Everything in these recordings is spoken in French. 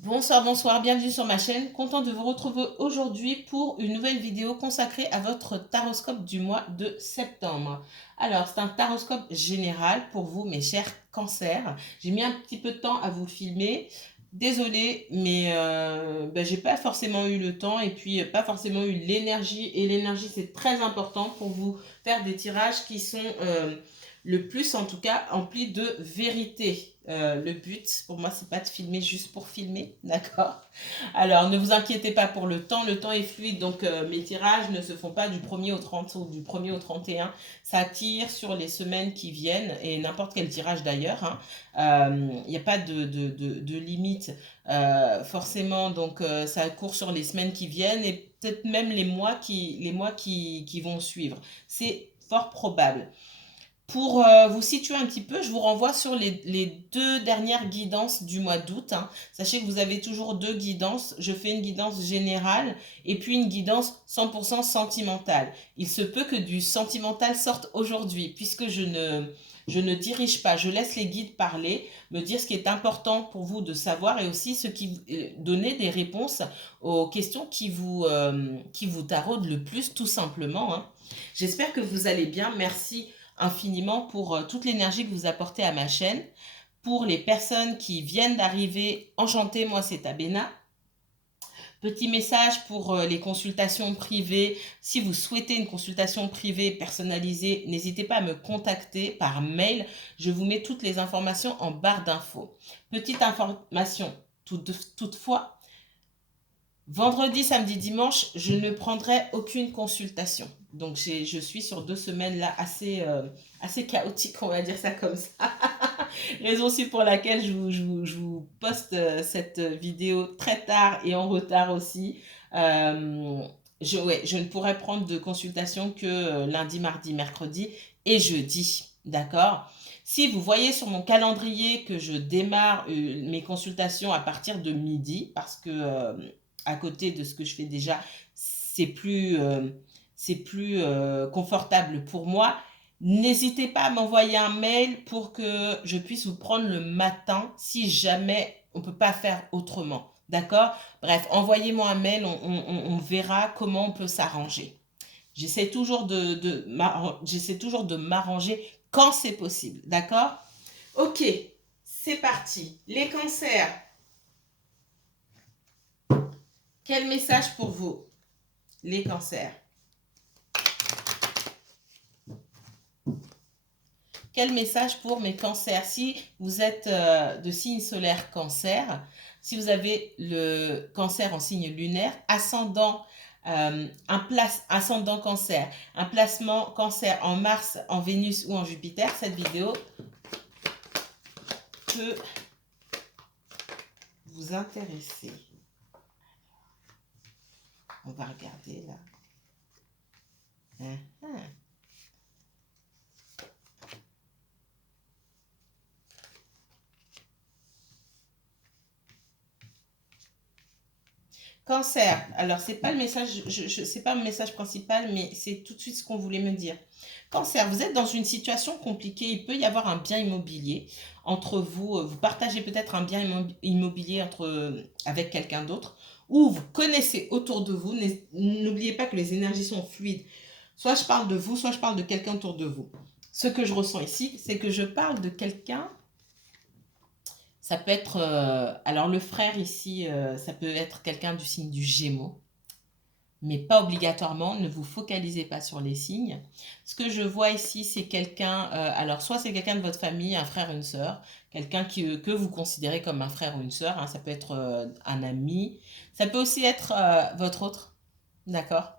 Bonsoir, bonsoir, bienvenue sur ma chaîne. Content de vous retrouver aujourd'hui pour une nouvelle vidéo consacrée à votre taroscope du mois de septembre. Alors, c'est un taroscope général pour vous, mes chers cancers. J'ai mis un petit peu de temps à vous le filmer. Désolée, mais j'ai pas forcément eu le temps et puis pas forcément eu l'énergie. Et l'énergie, c'est très important pour vous faire des tirages qui sont le plus en tout cas empli de vérité. Le but pour moi c'est pas de filmer juste pour filmer, d'accord? Alors ne vous inquiétez pas pour le temps est fluide, donc mes tirages ne se font pas du 1er au 30 ou du 1er au 31, ça tire sur les semaines qui viennent et n'importe quel tirage d'ailleurs, hein. Il n'y a pas de limite forcément, donc ça court sur les semaines qui viennent et peut-être même les mois qui vont suivre, c'est fort probable. Pour vous situer un petit peu, je vous renvoie sur les deux dernières guidances du mois d'août, hein. Sachez que vous avez toujours deux guidances. Je fais une guidance générale et puis une guidance 100% sentimentale. Il se peut que du sentimental sorte aujourd'hui puisque je ne dirige pas. Je laisse les guides parler, me dire ce qui est important pour vous de savoir et aussi donner des réponses aux questions qui vous taraudent le plus, tout simplement, hein. J'espère que vous allez bien. Merci infiniment pour toute l'énergie que vous apportez à ma chaîne. Pour les personnes qui viennent d'arriver, enchantée, moi c'est Abena. Petit message pour les consultations privées. Si vous souhaitez une consultation privée personnalisée, n'hésitez pas à me contacter par mail. Je vous mets toutes les informations en barre d'infos. Petite information toutefois, vendredi, samedi, dimanche, je ne prendrai aucune consultation. Donc je suis sur 2 semaines là assez chaotiques, on va dire ça comme ça. Raison aussi pour laquelle je vous poste cette vidéo très tard et en retard aussi. Ouais, je ne pourrai prendre de consultation que lundi, mardi, mercredi et jeudi. D'accord? Si vous voyez sur mon calendrier que je démarre mes consultations à partir de midi, parce que à côté de ce que je fais déjà, c'est plus confortable pour moi. N'hésitez pas à m'envoyer un mail pour que je puisse vous prendre le matin si jamais on ne peut pas faire autrement. D'accord? Bref, envoyez-moi un mail, on verra comment on peut s'arranger. J'essaie toujours de m'arranger quand c'est possible. D'accord? Ok, c'est parti. Les cancers, quel message pour vous? Les cancers. Quel message pour mes cancers? Si vous êtes de signe solaire cancer, si vous avez le cancer en signe lunaire, ascendant cancer, un placement cancer en Mars, en Vénus ou en Jupiter, cette vidéo peut vous intéresser. On va regarder là. Cancer, alors c'est pas le message, c'est pas le message principal, mais c'est tout de suite ce qu'on voulait me dire. Cancer, vous êtes dans une situation compliquée, il peut y avoir un bien immobilier entre vous, vous partagez peut-être un bien immobilier avec quelqu'un d'autre, ou vous connaissez autour de vous, n'oubliez pas que les énergies sont fluides. Soit je parle de vous, soit je parle de quelqu'un autour de vous. Ce que je ressens ici, c'est que je parle de quelqu'un. Ça peut être, alors le frère ici, ça peut être quelqu'un du signe du Gémeaux, mais pas obligatoirement, ne vous focalisez pas sur les signes. Ce que je vois ici, c'est quelqu'un, alors soit c'est quelqu'un de votre famille, un frère, une sœur, quelqu'un que vous considérez comme un frère ou une sœur, hein, ça peut être un ami, ça peut aussi être votre autre, d'accord?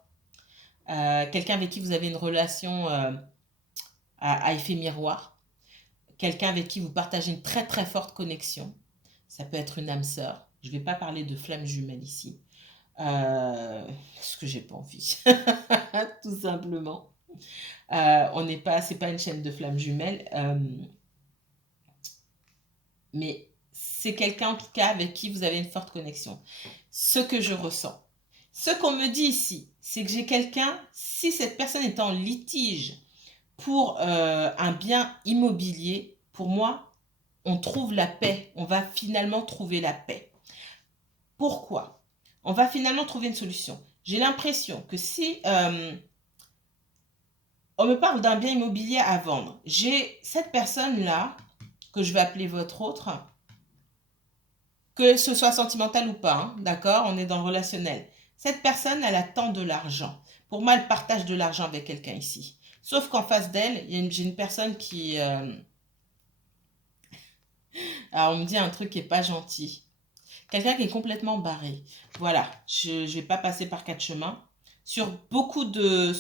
Quelqu'un avec qui vous avez une relation à effet miroir, quelqu'un avec qui vous partagez une très très forte connexion. Ça peut être une âme sœur. Je ne vais pas parler de flamme jumelle ici. Parce que j'ai pas envie. Tout simplement. C'est pas une chaîne de flammes jumelles. Mais c'est quelqu'un en tout cas avec qui vous avez une forte connexion. Ce que je ressens. Ce qu'on me dit ici, c'est que j'ai quelqu'un, si cette personne est en litige pour un bien immobilier, pour moi, on trouve la paix. On va finalement trouver la paix. Pourquoi? On va finalement trouver une solution. J'ai l'impression que si on me parle d'un bien immobilier à vendre, j'ai cette personne-là, que je vais appeler votre autre, que ce soit sentimental ou pas, hein, d'accord? On est dans le relationnel. Cette personne, elle attend de l'argent. Pour moi, elle partage de l'argent avec quelqu'un ici. Sauf qu'en face d'elle, j'ai une personne qui... alors, on me dit un truc qui n'est pas gentil. Quelqu'un qui est complètement barré. Voilà, je ne vais pas passer par quatre chemins. Sur beaucoup de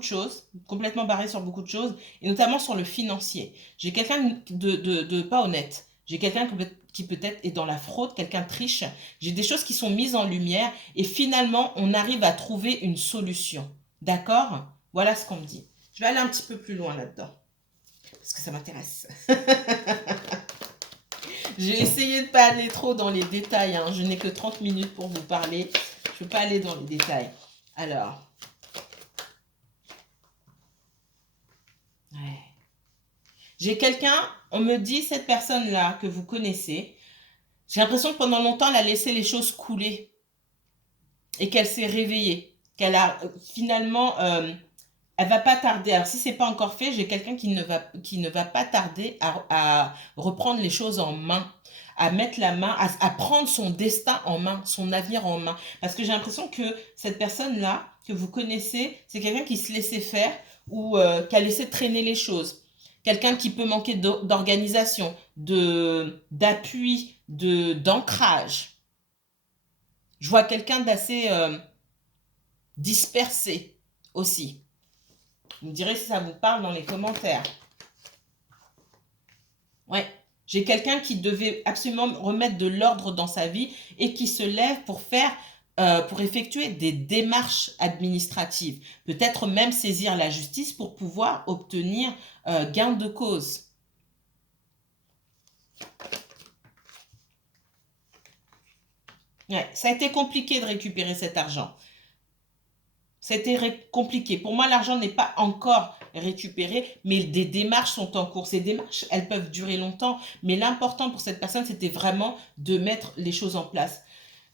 choses, complètement barré sur beaucoup de choses, et notamment sur le financier. J'ai quelqu'un de pas honnête. J'ai quelqu'un qui peut-être est dans la fraude, quelqu'un triche. J'ai des choses qui sont mises en lumière, et finalement, on arrive à trouver une solution. D'accord? Voilà ce qu'on me dit. Je vais aller un petit peu plus loin là-dedans, parce que ça m'intéresse. J'ai essayé de ne pas aller trop dans les détails, hein. Je n'ai que 30 minutes pour vous parler. Je ne peux pas aller dans les détails. Alors. Ouais. J'ai quelqu'un, on me dit, cette personne-là que vous connaissez, j'ai l'impression que pendant longtemps, elle a laissé les choses couler et qu'elle s'est réveillée. Qu'elle a finalement... elle va pas tarder. Alors, si c'est pas encore fait, j'ai quelqu'un qui ne va pas tarder à reprendre les choses en main, à mettre la main, à prendre son destin en main, son avenir en main. Parce que j'ai l'impression que cette personne-là, que vous connaissez, c'est quelqu'un qui se laissait faire ou qui a laissé traîner les choses. Quelqu'un qui peut manquer d'organisation, d'appui, d'ancrage. Je vois quelqu'un d'assez dispersé aussi. Vous me direz si ça vous parle dans les commentaires. Ouais. J'ai quelqu'un qui devait absolument remettre de l'ordre dans sa vie et qui se lève pour effectuer des démarches administratives. Peut-être même saisir la justice pour pouvoir obtenir gain de cause. Ouais. Ça a été compliqué de récupérer cet argent. C'était compliqué. Pour moi, l'argent n'est pas encore récupéré, mais des démarches sont en cours. Ces démarches, elles peuvent durer longtemps, mais l'important pour cette personne, c'était vraiment de mettre les choses en place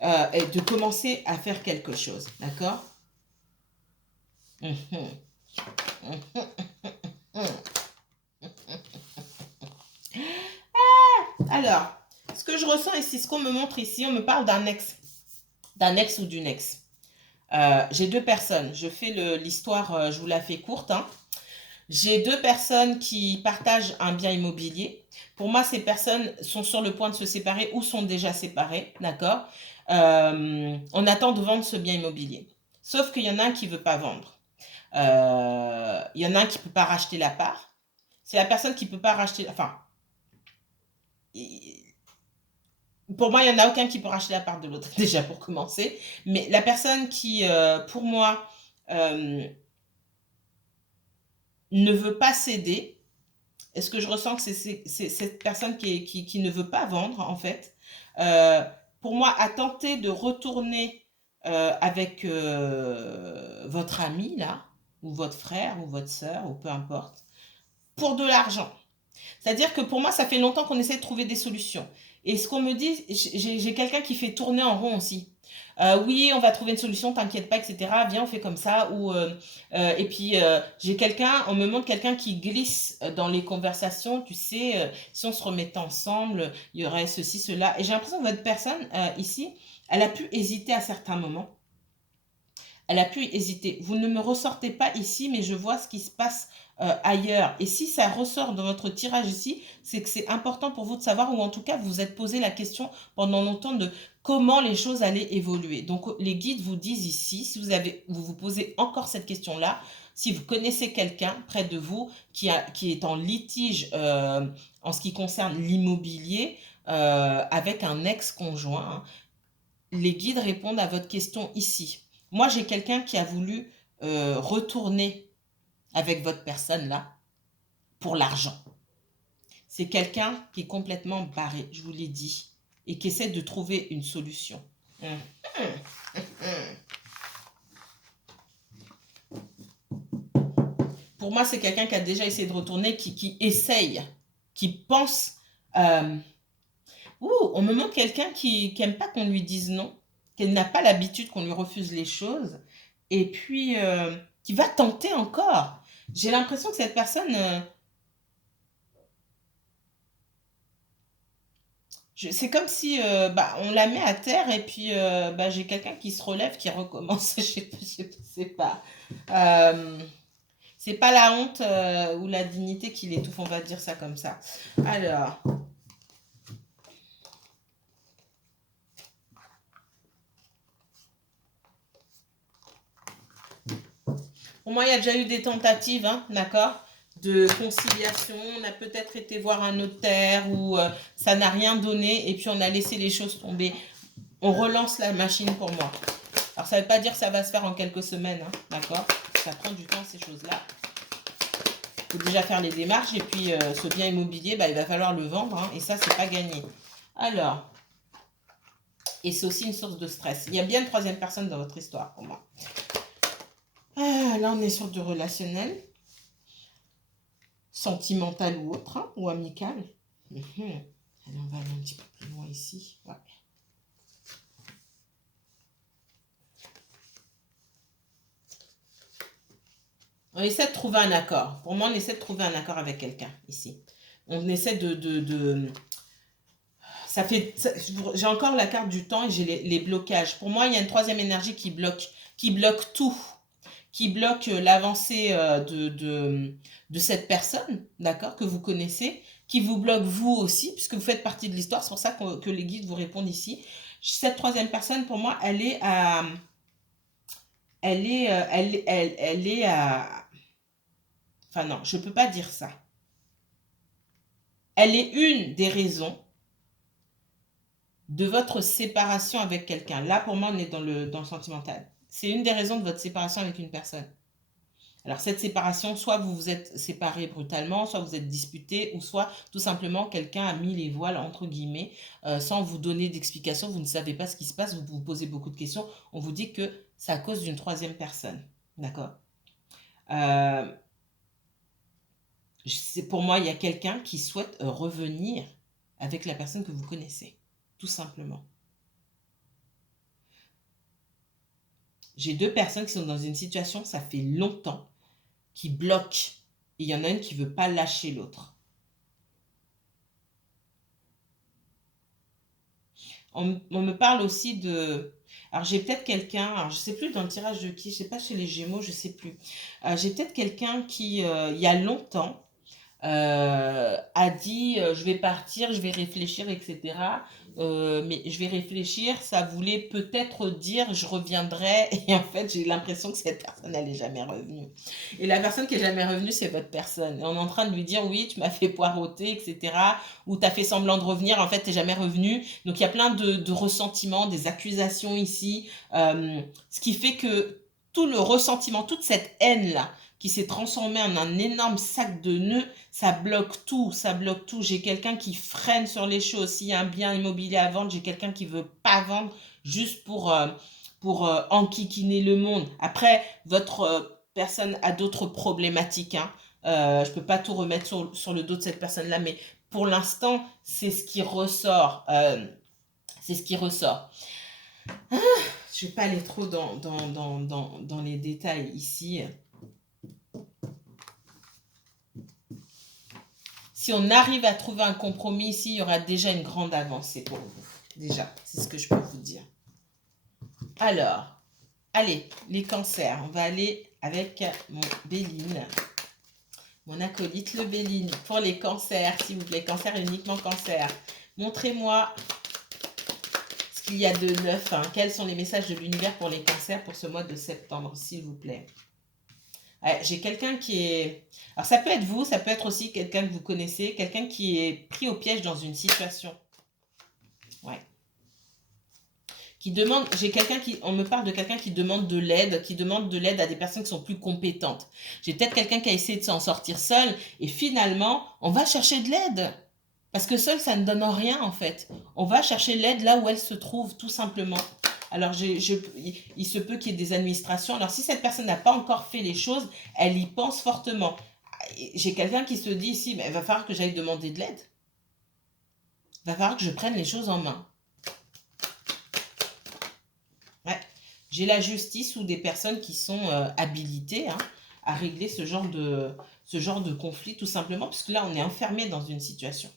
et de commencer à faire quelque chose. D'accord? Alors, ce que je ressens ici, ce qu'on me montre ici, on me parle d'un ex ou d'une ex. J'ai deux personnes. Je fais l'histoire, je vous la fais courte, hein. J'ai deux personnes qui partagent un bien immobilier. Pour moi, ces personnes sont sur le point de se séparer ou sont déjà séparées, d'accord? On attend de vendre ce bien immobilier. Sauf qu'il y en a un qui ne veut pas vendre. Il y en a un qui ne peut pas racheter la part. C'est la personne qui ne peut pas racheter... Enfin, pour moi, il n'y en a aucun qui peut racheter la part de l'autre, déjà pour commencer. Mais la personne qui, pour moi, ne veut pas céder, est-ce que je ressens que c'est cette personne qui ne veut pas vendre, en fait, pour moi, a tenté de retourner avec votre ami, là, ou votre frère, ou votre sœur, ou peu importe, pour de l'argent. C'est-à-dire que pour moi, ça fait longtemps qu'on essaie de trouver des solutions. Et ce qu'on me dit, j'ai quelqu'un qui fait tourner en rond aussi. Oui, on va trouver une solution, t'inquiète pas, etc. Viens, on fait comme ça. Et puis, j'ai quelqu'un, on me montre quelqu'un qui glisse dans les conversations. Tu sais, si on se remettait ensemble, il y aurait ceci, cela. Et j'ai l'impression que votre personne, ici, elle a pu hésiter à certains moments. Elle a pu hésiter. Vous ne me ressortez pas ici, mais je vois ce qui se passe ailleurs. Et si ça ressort dans votre tirage ici, c'est que c'est important pour vous de savoir, ou en tout cas, vous vous êtes posé la question pendant longtemps de comment les choses allaient évoluer. Donc, les guides vous disent ici, si vous vous posez encore cette question-là, si vous connaissez quelqu'un près de vous qui est en litige en ce qui concerne l'immobilier avec un ex-conjoint, hein, les guides répondent à votre question ici. Moi, j'ai quelqu'un qui a voulu retourner avec votre personne là pour l'argent. C'est quelqu'un qui est complètement barré, je vous l'ai dit, et qui essaie de trouver une solution. Pour moi, c'est quelqu'un qui a déjà essayé de retourner, qui essaye, qui pense... on me montre quelqu'un qui n'aime pas qu'on lui dise non. qu'elle n'a pas l'habitude qu'on lui refuse les choses, et puis qui va tenter encore. J'ai l'impression que cette personne, c'est comme si bah, on la met à terre et puis bah, j'ai quelqu'un qui se relève, qui recommence. Je sais pas. C'est pas la honte ou la dignité qui l'étouffe, on va dire ça comme ça. Alors, pour moi, il y a déjà eu des tentatives, hein, d'accord, de conciliation. On a peut-être été voir un notaire ou ça n'a rien donné et puis on a laissé les choses tomber. On relance la machine pour moi. Alors, ça ne veut pas dire que ça va se faire en quelques semaines, hein, d'accord? Ça prend du temps, ces choses-là. Il faut déjà faire les démarches et puis ce bien immobilier, bah, il va falloir le vendre, hein, et ça, c'est pas gagné. Alors, et c'est aussi une source de stress. Il y a bien une troisième personne dans votre histoire pour moi. Ah, là, on est sur du relationnel, sentimental ou autre, hein, ou amical. Allez, on va aller un petit peu plus loin ici. Ouais. On essaie de trouver un accord. Pour moi, on essaie de trouver un accord avec quelqu'un ici. On essaie ça fait, j'ai encore la carte du temps et j'ai les blocages. Pour moi, il y a une troisième énergie qui bloque tout, qui bloque l'avancée de cette personne, d'accord, que vous connaissez, qui vous bloque vous aussi, puisque vous faites partie de l'histoire. C'est pour ça que les guides vous répondent ici. Cette troisième personne, pour moi, elle est à... Elle est à... Enfin non, je ne peux pas dire ça. Elle est une des raisons de votre séparation avec quelqu'un. Là, pour moi, on est dans le sentimental. C'est une des raisons de votre séparation avec une personne. Alors, cette séparation, soit vous vous êtes séparés brutalement, soit vous êtes disputés, ou soit tout simplement quelqu'un a mis les voiles, entre guillemets, sans vous donner d'explication. Vous ne savez pas ce qui se passe, vous vous posez beaucoup de questions. On vous dit que c'est à cause d'une troisième personne. D'accord Pour moi, il y a quelqu'un qui souhaite revenir avec la personne que vous connaissez. Tout simplement. J'ai deux personnes qui sont dans une situation, ça fait longtemps, qui bloquent. Et il y en a une qui ne veut pas lâcher l'autre. On me parle aussi de... Alors j'ai peut-être quelqu'un, je ne sais plus dans le tirage de qui, je ne sais pas chez les Gémeaux, je ne sais plus. J'ai peut-être quelqu'un qui, il y a longtemps, a dit je vais partir, je vais réfléchir, etc. Mais je vais réfléchir, ça voulait peut-être dire je reviendrai. Et en fait, j'ai l'impression que cette personne, elle n'est jamais revenue. Et la personne qui est jamais revenue, c'est votre personne. Et on est en train de lui dire oui, tu m'as fait poireauter, etc. Ou tu as fait semblant de revenir, en fait, tu n'es jamais revenu. Donc il y a plein de ressentiments, des accusations ici. Ce qui fait que tout le ressentiment, toute cette haine-là, qui s'est transformé en un énorme sac de nœuds, ça bloque tout, ça bloque tout. J'ai quelqu'un qui freine sur les choses. S'il y a un bien immobilier à vendre, j'ai quelqu'un qui veut pas vendre juste pour enquiquiner le monde. Après, votre personne a d'autres problématiques, hein. Je peux pas tout remettre sur le dos de cette personne-là, mais pour l'instant, c'est ce qui ressort. C'est ce qui ressort. Ah, je vais pas aller trop dans les détails ici. Si on arrive à trouver un compromis ici, il y aura déjà une grande avancée pour vous. Déjà, c'est ce que je peux vous dire. Alors, allez, les cancers. On va aller avec mon Béline. Mon acolyte, le Béline. Pour les cancers, s'il vous plaît. Cancer et uniquement cancer. Montrez-moi ce qu'il y a de neuf. Hein. Quels sont les messages de l'univers pour les cancers pour ce mois de septembre, s'il vous plaît. Ouais, j'ai quelqu'un qui est... Alors, ça peut être vous, ça peut être aussi quelqu'un que vous connaissez, quelqu'un qui est pris au piège dans une situation. Ouais. Qui demande... J'ai quelqu'un qui... On me parle de quelqu'un qui demande de l'aide à des personnes qui sont plus compétentes. J'ai peut-être quelqu'un qui a essayé de s'en sortir seul et finalement, on va chercher de l'aide. Parce que seul, ça ne donne rien, en fait. On va chercher l'aide là où elle se trouve, tout simplement. Alors, il se peut qu'il y ait des administrations. Alors, si cette personne n'a pas encore fait les choses, elle y pense fortement. J'ai quelqu'un qui se dit ici, mais il va falloir que j'aille demander de l'aide. Il va falloir que je prenne les choses en main. J'ai la justice ou des personnes qui sont habilitées hein, à régler ce genre de conflit, tout simplement, parce que là, on est enfermé dans une situation.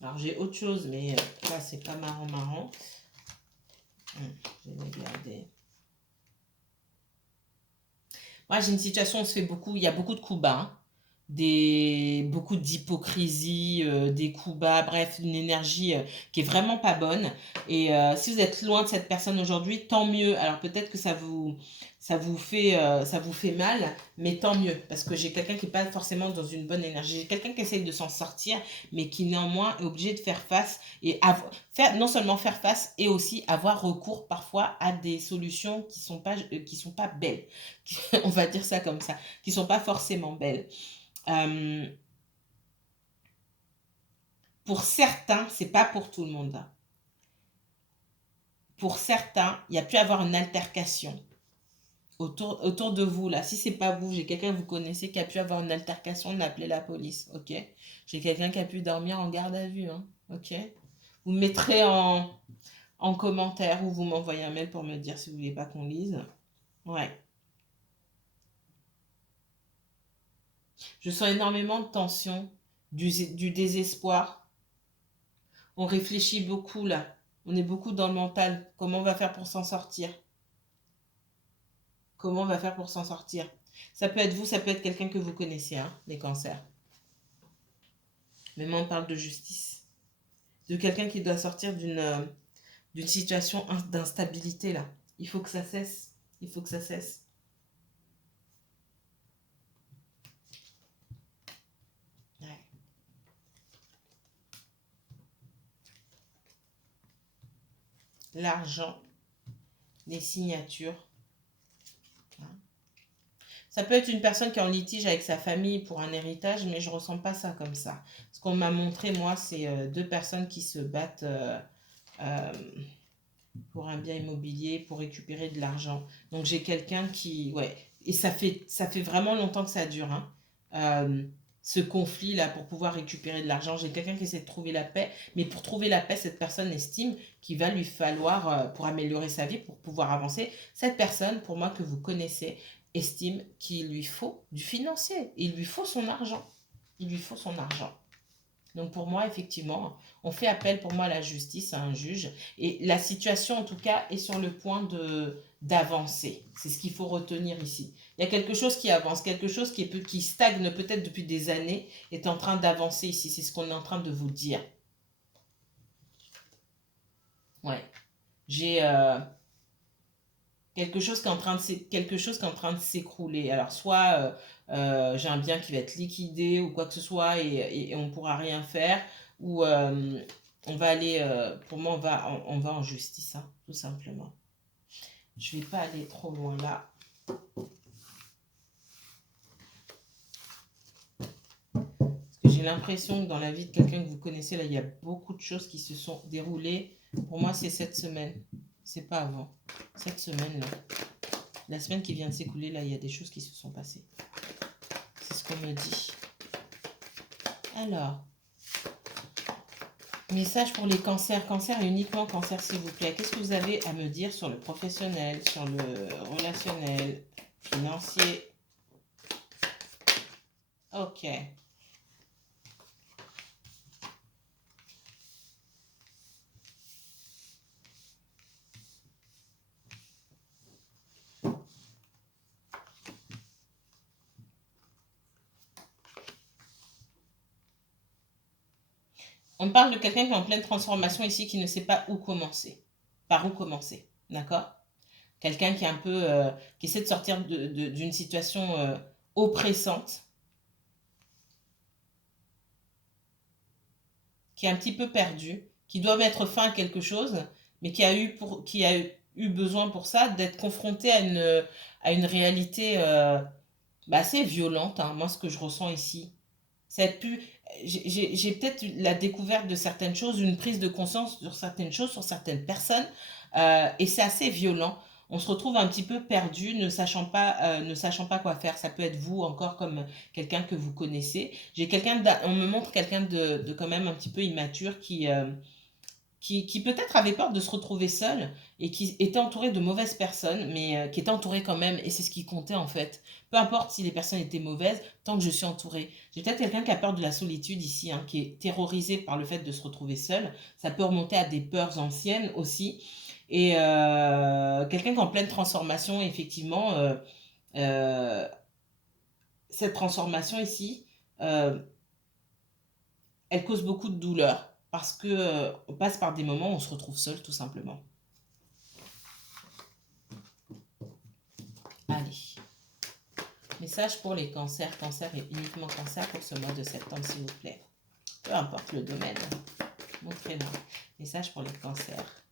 Alors, j'ai autre chose, mais là, c'est pas marrant. Je vais regarder. Moi, j'ai une situation où il y a beaucoup de coups bas, hein. Beaucoup d'hypocrisie, des coups bas, bref, une énergie qui est vraiment pas bonne. Et si vous êtes loin de cette personne aujourd'hui, tant mieux. Alors peut-être que ça vous fait mal, mais tant mieux. Parce que j'ai quelqu'un qui n'est pas forcément dans une bonne énergie. J'ai quelqu'un qui essaye de s'en sortir, mais qui néanmoins est obligé de faire face et non seulement faire face, et aussi avoir recours parfois à des solutions qui sont pas belles. On va dire ça comme ça, qui sont pas forcément belles. Euh, pour certains, c'est pas pour tout le monde. Pour certains, il y a pu avoir une altercation autour de vous là. Si c'est pas vous, j'ai quelqu'un que vous connaissez qui a pu avoir une altercation, d'appeler la police, ok. J'ai quelqu'un qui a pu dormir en garde à vue, hein, ok. Vous me mettrez en commentaire ou vous m'envoyez un mail pour me dire si vous voulez pas qu'on lise. Ouais. Je sens énormément de tension, du désespoir. On réfléchit beaucoup là. On est beaucoup dans le mental. Comment on va faire pour s'en sortir? Comment on va faire pour s'en sortir? Ça peut être vous, ça peut être quelqu'un que vous connaissez, hein, les cancers. Mais moi, on parle de justice. De quelqu'un qui doit sortir d'une situation d'instabilité là. Il faut que ça cesse. Il faut que ça cesse. Ouais. L'argent, les signatures. Ça peut être une personne qui est en litige avec sa famille pour un héritage, mais je ne ressens pas ça comme ça. Ce qu'on m'a montré, moi, c'est deux personnes qui se battent euh, pour un bien immobilier, pour récupérer de l'argent. Donc j'ai quelqu'un qui... Ouais, et ça fait vraiment longtemps que ça dure, hein. Ce conflit-là pour pouvoir récupérer de l'argent. J'ai quelqu'un qui essaie de trouver la paix, mais pour trouver la paix, cette personne estime qu'il va lui falloir, pour améliorer sa vie, pour pouvoir avancer, cette personne, pour moi, que vous connaissez, estime qu'il lui faut du financier. Il lui faut son argent. Il lui faut son argent. Donc pour moi, effectivement, on fait appel pour moi à la justice, à un juge. Et la situation, en tout cas, est sur le point d'avancer. C'est ce qu'il faut retenir ici. Il y a quelque chose qui avance, quelque chose qui stagne peut-être depuis des années, est en train d'avancer ici. C'est ce qu'on est en train de vous dire. Ouais. J'ai quelque chose qui est en train de s'écrouler. Alors soit j'ai un bien qui va être liquidé ou quoi que ce soit et on ne pourra rien faire, ou on va aller, pour moi on va en justice, hein, tout simplement. Je ne vais pas aller trop loin là. Parce que j'ai l'impression que dans la vie de quelqu'un que vous connaissez, là, il y a beaucoup de choses qui se sont déroulées. Pour moi, c'est cette semaine. C'est pas avant. Cette semaine-là. La semaine qui vient de s'écouler, là, il y a des choses qui se sont passées. C'est ce qu'on me dit. Alors, message pour les cancers. Cancer et uniquement cancer, s'il vous plaît. Qu'est-ce que vous avez à me dire sur le professionnel, sur le relationnel, financier? Ok. On parle de quelqu'un qui est en pleine transformation ici, qui ne sait pas où commencer. Par où commencer, d'accord? Quelqu'un qui est un peu, qui essaie de sortir d'une situation oppressante, qui est un petit peu perdu, qui doit mettre fin à quelque chose, mais qui a eu besoin pour ça d'être confronté à une réalité assez violente, hein, moi ce que je ressens ici. Ça a pu, j'ai peut-être la découverte de certaines choses, une prise de conscience sur certaines choses, sur certaines personnes, et c'est assez violent. on se retrouve un petit peu perdu, ne sachant pas quoi faire. Ça peut être vous encore comme quelqu'un que vous connaissez. On me montre quelqu'un de quand même un petit peu immature qui peut-être avait peur de se retrouver seul et qui était entouré de mauvaises personnes, mais qui était entouré quand même, et c'est ce qui comptait en fait. Peu importe si les personnes étaient mauvaises, tant que je suis entourée. J'ai peut-être quelqu'un qui a peur de la solitude ici, hein, qui est terrorisé par le fait de se retrouver seul. Ça peut remonter à des peurs anciennes aussi. Et quelqu'un qui est en pleine transformation, effectivement, euh, cette transformation ici, euh, elle cause beaucoup de douleur parce que on passe par des moments où on se retrouve seul, tout simplement. Allez. Message pour les cancers. Cancer et uniquement cancer pour ce mois de septembre, s'il vous plaît. Peu importe le domaine. Montrez-moi. Message pour les cancers.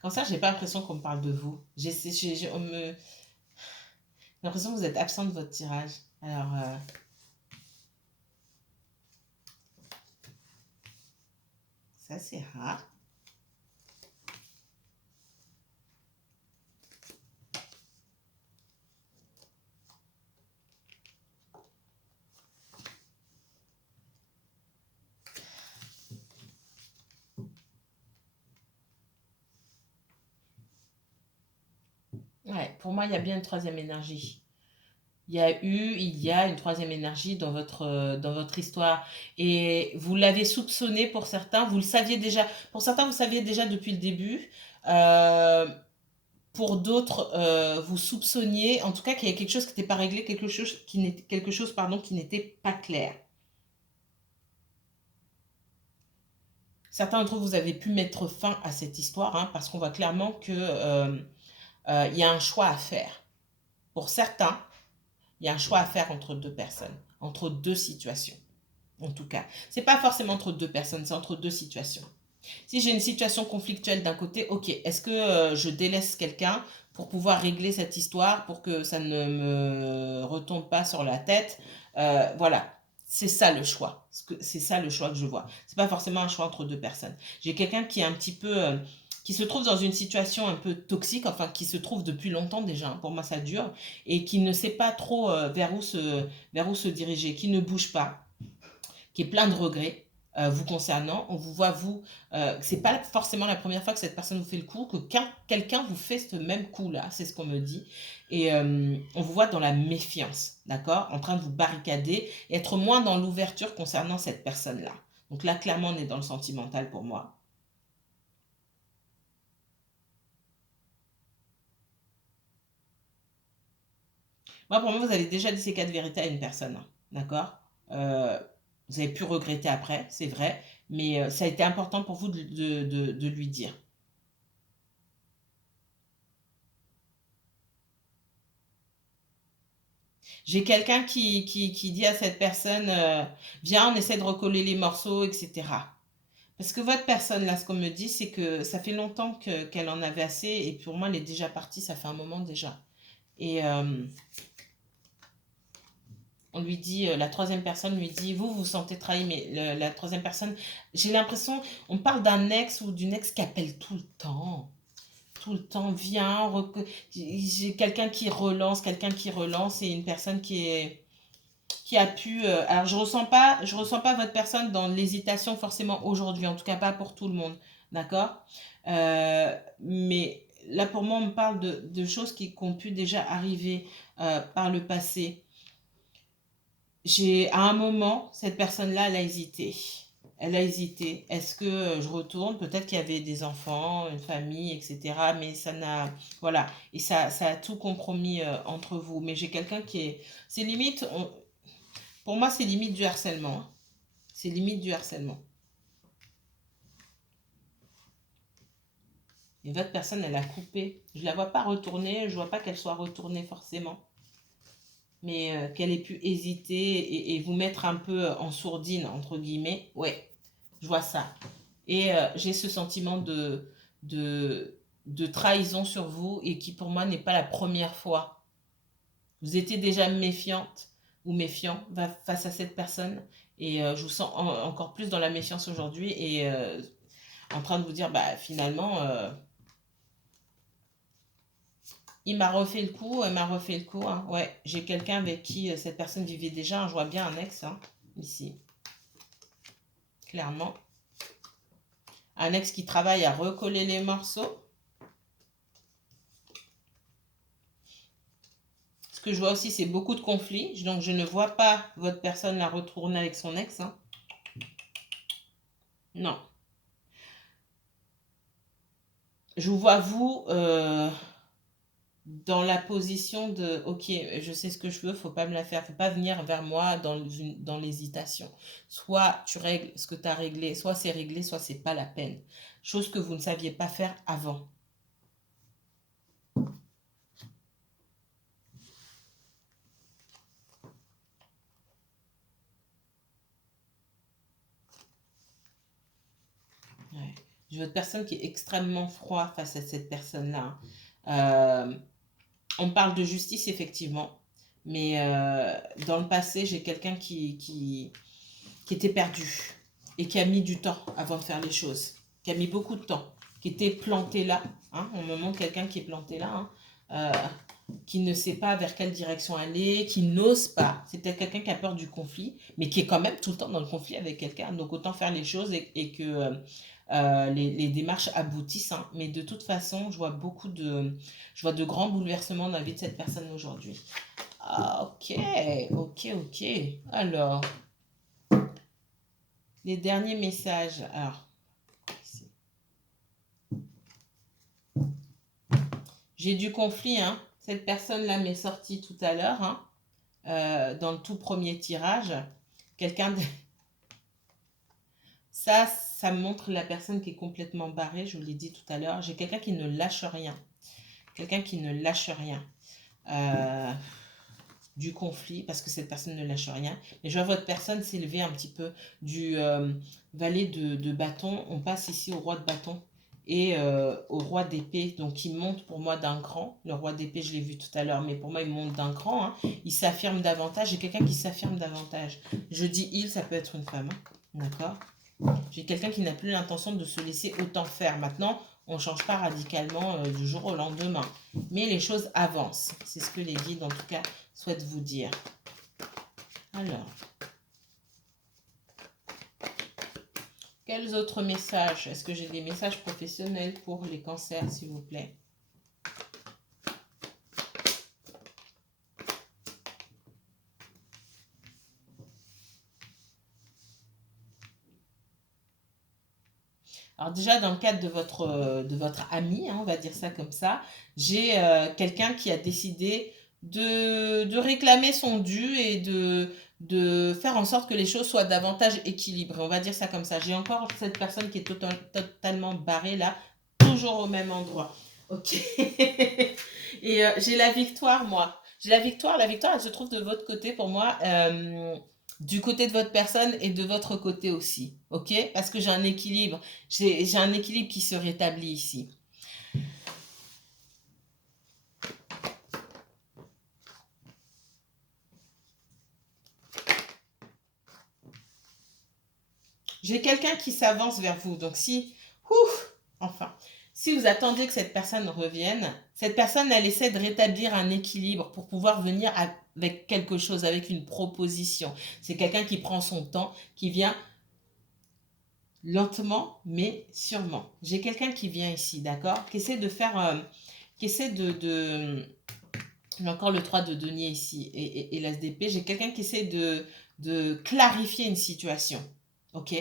Cancer, j'ai pas l'impression qu'on me parle de vous. J'ai l'impression que vous êtes absent de votre tirage. Alors, ça c'est rare. Ouais, pour moi, il y a bien une troisième énergie. Il y a une troisième énergie dans votre histoire. Et vous l'avez soupçonné pour certains, vous le saviez déjà. Pour certains, vous saviez déjà depuis le début. Euh, pour d'autres, vous soupçonniez, en tout cas, qu'il y a quelque chose qui n'était pas réglé, quelque chose, pardon, qui n'était pas clair. Certains d'entre vous, vous avez pu mettre fin à cette histoire, hein, parce qu'on voit clairement que il y a un choix à faire. Pour certains, il y a un choix à faire entre deux personnes, entre deux situations. En tout cas, c'est pas forcément entre deux personnes, c'est entre deux situations. Si j'ai une situation conflictuelle d'un côté, ok, est-ce que je délaisse quelqu'un pour pouvoir régler cette histoire, pour que ça ne me retombe pas sur la tête. Voilà, c'est ça le choix. C'est ça le choix que je vois. C'est pas forcément un choix entre deux personnes. J'ai quelqu'un qui est un petit peu, qui se trouve dans une situation un peu toxique, enfin qui se trouve depuis longtemps déjà, hein, pour moi ça dure, et qui ne sait pas trop vers où se diriger, qui ne bouge pas, qui est plein de regrets vous concernant. On vous voit, vous, c'est pas forcément la première fois que cette personne vous fait le coup, que quelqu'un vous fait ce même coup-là, c'est ce qu'on me dit. Et on vous voit dans la méfiance, d'accord, en train de vous barricader et être moins dans l'ouverture concernant cette personne-là. Donc là, clairement, on est dans le sentimental pour moi. Moi, pour moi, vous avez déjà dit ces quatre vérités à une personne, hein, d'accord. Euh, vous avez pu regretter après, c'est vrai, mais ça a été important pour vous de lui dire. J'ai quelqu'un qui dit à cette personne, viens, on essaie de recoller les morceaux, etc. Parce que votre personne, là, ce qu'on me dit, c'est que ça fait longtemps qu'elle en avait assez, et pour moi, elle est déjà partie, ça fait un moment déjà. Et on lui dit, la troisième personne lui dit, vous vous sentez trahi, mais la troisième personne, j'ai l'impression, on parle d'un ex ou d'une ex qui appelle tout le temps. Tout le temps, viens, j'ai quelqu'un qui relance, et une personne qui a pu. Alors je ressens pas votre personne dans l'hésitation forcément aujourd'hui, en tout cas pas pour tout le monde, d'accord. Mais là pour moi on me parle de choses qui ont pu déjà arriver par le passé. J'ai à un moment cette personne-là elle a hésité. Elle a hésité. Est-ce que je retourne? Peut-être qu'il y avait des enfants, une famille, etc. Mais ça n'a. Voilà. Et ça a tout compromis entre vous. Mais j'ai quelqu'un qui est. C'est limite. Pour moi, c'est limite du harcèlement, hein. C'est limite du harcèlement. Et votre personne, elle a coupé. Je la vois pas retourner, je vois pas qu'elle soit retournée forcément. Mais qu'elle ait pu hésiter et vous mettre un peu en sourdine, entre guillemets. Ouais, je vois ça. Et j'ai ce sentiment de, de trahison sur vous et qui pour moi n'est pas la première fois. Vous étiez déjà méfiante ou méfiant face à cette personne Et je vous sens encore plus dans la méfiance aujourd'hui et en train de vous dire, bah finalement, il m'a refait le coup, elle m'a refait le coup. Hein. Ouais, j'ai quelqu'un avec qui cette personne vivait déjà. Hein, je vois bien un ex, hein, ici, clairement. Un ex qui travaille à recoller les morceaux. Ce que je vois aussi, c'est beaucoup de conflits. Donc, je ne vois pas votre personne la retourner avec son ex. Hein. Non. Je vous vois, vous, dans la position de ok, je sais ce que je veux, faut pas me la faire, faut pas venir vers moi dans l'hésitation. Soit tu règles ce que tu as réglé, soit c'est pas la peine. Chose que vous ne saviez pas faire avant. Ouais. J'ai votre personne qui est extrêmement froid face à cette personne-là. Hein. On parle de justice, effectivement. Mais dans le passé, j'ai quelqu'un qui était perdu et qui a mis du temps avant de faire les choses, qui a mis beaucoup de temps, qui était planté là. Hein, on me montre quelqu'un qui est planté là, hein, qui ne sait pas vers quelle direction aller, qui n'ose pas. C'est peut-être quelqu'un qui a peur du conflit, mais qui est quand même tout le temps dans le conflit avec quelqu'un. Donc autant faire les choses et que les démarches aboutissent. Hein. Mais de toute façon, je vois de grands bouleversements dans la vie de cette personne aujourd'hui. Ah, ok, ok. Alors, les derniers messages. Alors, ici. J'ai du conflit. Hein. Cette personne-là m'est sortie tout à l'heure, hein, dans le tout premier tirage. Quelqu'un de... Ça me montre la personne qui est complètement barrée, je vous l'ai dit tout à l'heure. J'ai quelqu'un qui ne lâche rien. Quelqu'un qui ne lâche rien. Du conflit, parce que cette personne ne lâche rien. Mais je vois votre personne s'élever un petit peu du valet de bâton. On passe ici au roi de bâton et au roi d'épée. Donc il monte pour moi d'un cran. Le roi d'épée, je l'ai vu tout à l'heure, mais pour moi, il monte d'un cran. Hein. Il s'affirme davantage. J'ai quelqu'un qui s'affirme davantage. Je dis il, ça peut être une femme. Hein. D'accord. J'ai quelqu'un qui n'a plus l'intention de se laisser autant faire. Maintenant, on ne change pas radicalement du jour au lendemain. Mais les choses avancent. C'est ce que les guides, en tout cas, souhaitent vous dire. Alors, quels autres messages? Est-ce que j'ai des messages professionnels pour les cancers, s'il vous plaît? Alors déjà, dans le cadre de votre ami, hein, on va dire ça comme ça, j'ai quelqu'un qui a décidé de réclamer son dû et de faire en sorte que les choses soient davantage équilibrées. On va dire ça comme ça. J'ai encore cette personne qui est totalement barrée là, toujours au même endroit. Ok. Et j'ai la victoire, moi. J'ai la victoire, elle se trouve de votre côté pour moi. Du côté de votre personne et de votre côté aussi, ok? Parce que j'ai un équilibre, j'ai un équilibre qui se rétablit ici. J'ai quelqu'un qui s'avance vers vous, donc si, enfin, si vous attendiez que cette personne revienne, cette personne, elle essaie de rétablir un équilibre pour pouvoir venir avec quelque chose, avec une proposition. C'est quelqu'un qui prend son temps, qui vient lentement, mais sûrement. J'ai quelqu'un qui vient ici, d'accord? Qui essaie de faire, qui essaie j'ai encore le 3 de denier ici et l'as d'épée. J'ai quelqu'un qui essaie de clarifier une situation. Ok?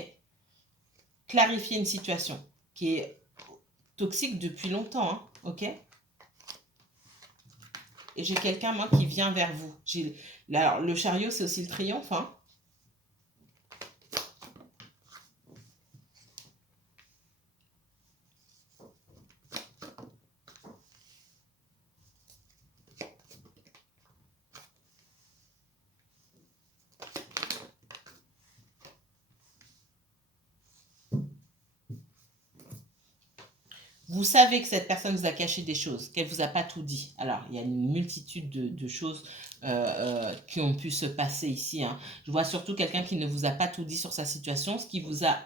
Clarifier une situation qui est toxique depuis longtemps. Hein, ok? Et j'ai quelqu'un, moi, qui vient vers vous. Alors, le chariot, c'est aussi le triomphe. Hein. Vous savez que cette personne vous a caché des choses, qu'elle ne vous a pas tout dit. Alors, il y a une multitude de choses qui ont pu se passer ici, hein. Je vois surtout quelqu'un qui ne vous a pas tout dit sur sa situation, ce qui vous a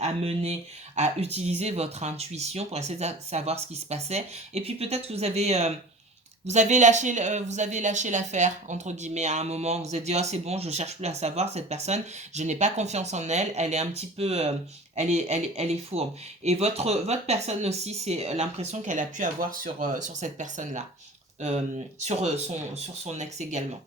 amené à utiliser votre intuition pour essayer de savoir ce qui se passait. Et puis peut-être que vous avez lâché l'affaire, entre guillemets, à un moment. Vous vous êtes dit, oh, c'est bon, je cherche plus à savoir cette personne. Je n'ai pas confiance en elle. Elle est un petit peu, elle est fourbe. Et votre personne aussi, c'est l'impression qu'elle a pu avoir sur cette personne-là. Sur son ex également.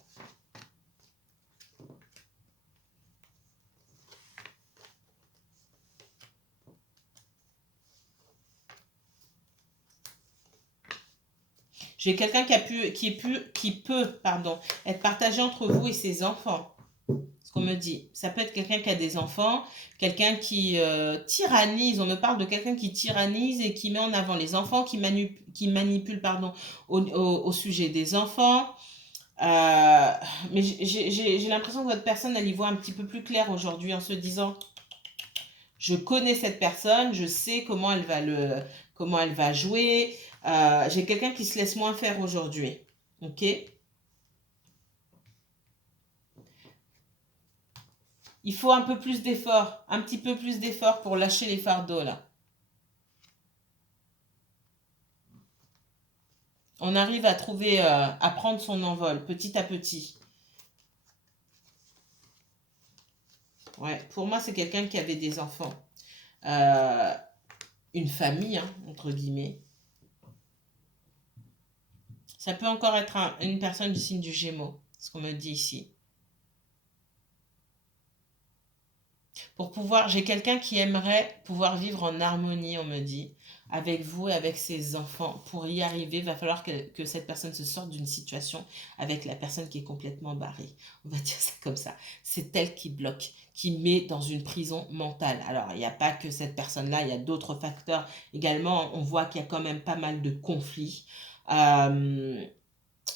J'ai quelqu'un qui peut, pardon, être partagé entre vous et ses enfants. Ce qu'on me dit. Ça peut être quelqu'un qui a des enfants, quelqu'un qui tyrannise. On me parle de quelqu'un qui tyrannise et qui met en avant les enfants, qui manipule, pardon, au sujet des enfants. Mais j'ai l'impression que votre personne, elle y voit un petit peu plus clair aujourd'hui en se disant, je connais cette personne, je sais comment comment elle va jouer. J'ai quelqu'un qui se laisse moins faire aujourd'hui. Ok? Il faut un peu plus d'effort, un petit peu plus d'effort pour lâcher les fardeaux là. On arrive à trouver, à prendre son envol petit à petit. Ouais, pour moi, c'est quelqu'un qui avait des enfants. Euh, une famille, hein, entre guillemets. Ça peut encore être une personne du signe du Gémeaux, ce qu'on me dit ici. Pour pouvoir, j'ai quelqu'un qui aimerait pouvoir vivre en harmonie, on me dit, avec vous et avec ses enfants. Pour y arriver, il va falloir que cette personne se sorte d'une situation avec la personne qui est complètement barrée. On va dire ça comme ça. C'est elle qui bloque, qui met dans une prison mentale. Alors, il n'y a pas que cette personne-là, il y a d'autres facteurs également. On voit qu'il y a quand même pas mal de conflits. Euh,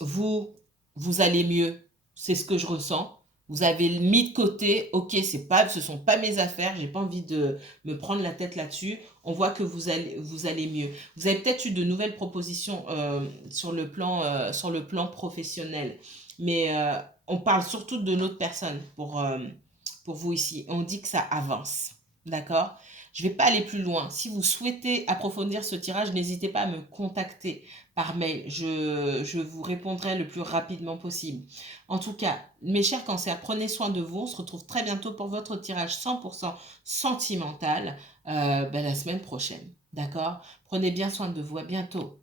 vous, vous allez mieux, c'est ce que je ressens. Vous avez mis de côté, ok, ce sont pas mes affaires, j'ai pas envie de me prendre la tête là-dessus. On voit que vous allez mieux. Vous avez peut-être eu de nouvelles propositions sur le plan professionnel, mais on parle surtout de notre personne pour vous ici. On dit que ça avance, d'accord? Je ne vais pas aller plus loin. Si vous souhaitez approfondir ce tirage, n'hésitez pas à me contacter par mail. Je vous répondrai le plus rapidement possible. En tout cas, mes chers cancers, prenez soin de vous. On se retrouve très bientôt pour votre tirage 100% sentimental la semaine prochaine. D'accord? Prenez bien soin de vous. À bientôt.